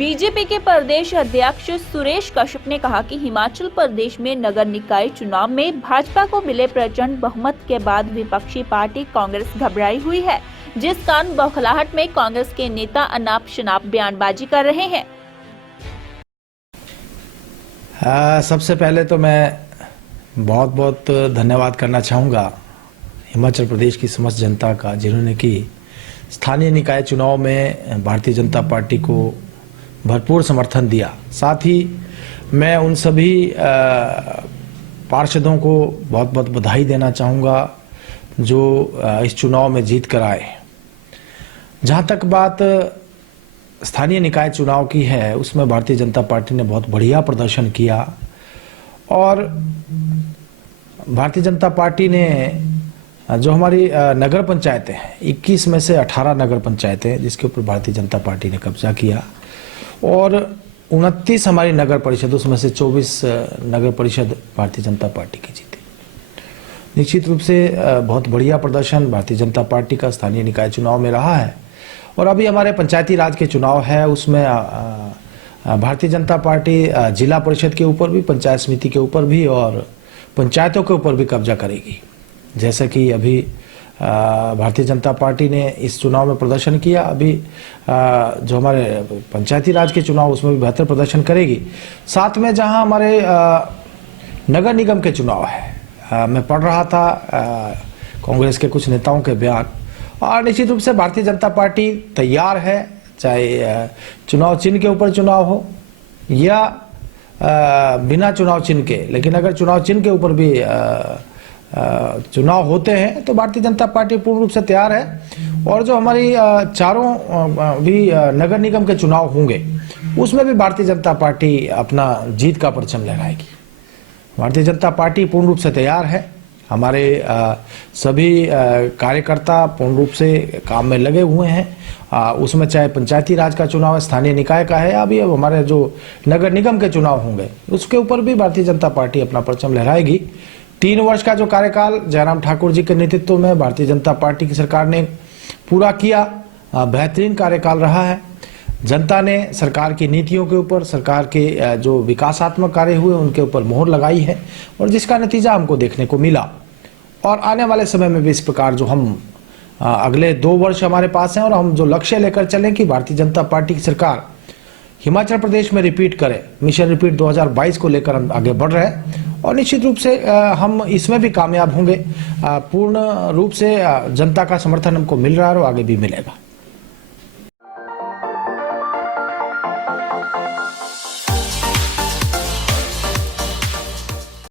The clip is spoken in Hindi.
बीजेपी के प्रदेश अध्यक्ष सुरेश कश्यप ने कहा कि हिमाचल प्रदेश में नगर निकाय चुनाव में भाजपा को मिले प्रचंड बहुमत के बाद विपक्षी पार्टी कांग्रेस घबराई हुई है, जिस कारण बौखलाहट में कांग्रेस के नेता अनाप शनाप बयानबाजी कर रहे हैं। सबसे पहले तो मैं बहुत बहुत धन्यवाद करना चाहूँगा हिमाचल प्रदेश की समस्त जनता का, जिन्होंने कि स्थानीय निकाय चुनाव में भारतीय जनता पार्टी को भरपूर समर्थन दिया। साथ ही मैं उन सभी पार्षदों को बहुत बहुत बधाई देना चाहूँगा जो इस चुनाव में जीत कर आए। जहाँ तक बात स्थानीय निकाय चुनाव की है, उसमें भारतीय जनता पार्टी ने बहुत बढ़िया प्रदर्शन किया और भारतीय जनता पार्टी ने जो हमारी नगर पंचायतें हैं, 21 में से 18 नगर पंचायतें जिसके ऊपर भारतीय जनता पार्टी ने कब्जा किया और 29 हमारी नगर परिषद, उसमें से 24 नगर परिषद भारतीय जनता पार्टी की जीती। निश्चित रूप से बहुत बढ़िया प्रदर्शन भारतीय जनता पार्टी का स्थानीय निकाय चुनाव में रहा है। और अभी हमारे पंचायती राज के चुनाव है, उसमें भारतीय जनता पार्टी जिला परिषद के ऊपर भी, पंचायत समिति के ऊपर भी और पंचायतों के ऊपर भी कब्जा करेगी। जैसे कि अभी भारतीय जनता पार्टी ने इस चुनाव में प्रदर्शन किया, अभी जो हमारे पंचायती राज के चुनाव उसमें भी बेहतर प्रदर्शन करेगी। साथ में जहां हमारे नगर निगम के चुनाव है, मैं पढ़ रहा था कांग्रेस के कुछ नेताओं के बयान, और निश्चित रूप से भारतीय जनता पार्टी तैयार है, चाहे चुनाव चिन्ह के ऊपर चुनाव हो या बिना चुनाव चिन्ह के, लेकिन अगर चुनाव चिन्ह के ऊपर भी चुनाव होते हैं तो भारतीय जनता पार्टी पूर्ण रूप से तैयार है। और जो हमारी चारों भी नगर निगम के चुनाव होंगे उसमें भी भारतीय जनता पार्टी अपना जीत का परचम लहराएगी। भारतीय जनता पार्टी पूर्ण रूप से तैयार है। हमारे सभी कार्यकर्ता पूर्ण रूप से काम में लगे हुए हैं। उसमें चाहे पंचायती राज का चुनाव है, स्थानीय निकाय का है, अभी अब हमारे जो नगर निगम के चुनाव होंगे उसके ऊपर भी भारतीय जनता पार्टी अपना परचम लहराएगी। 3 वर्ष का जो कार्यकाल जयराम ठाकुर जी के नेतृत्व में भारतीय जनता पार्टी की सरकार ने पूरा किया, बेहतरीन कार्यकाल रहा है। जनता ने सरकार की नीतियों के ऊपर, सरकार के जो विकासात्मक कार्य हुए उनके ऊपर मोहर लगाई है और जिसका नतीजा हमको देखने को मिला। और आने वाले समय में भी इस प्रकार जो हम अगले 2 वर्ष हमारे पास हैं और हम जो लक्ष्य लेकर चलें कि भारतीय जनता पार्टी की सरकार हिमाचल प्रदेश में रिपीट करे, मिशन रिपीट 2022 को लेकर हम आगे बढ़ रहे हैं और निश्चित रूप से हम इसमें भी कामयाब होंगे। पूर्ण रूप से जनता का समर्थन हमको मिल रहा है और आगे भी मिलेगा।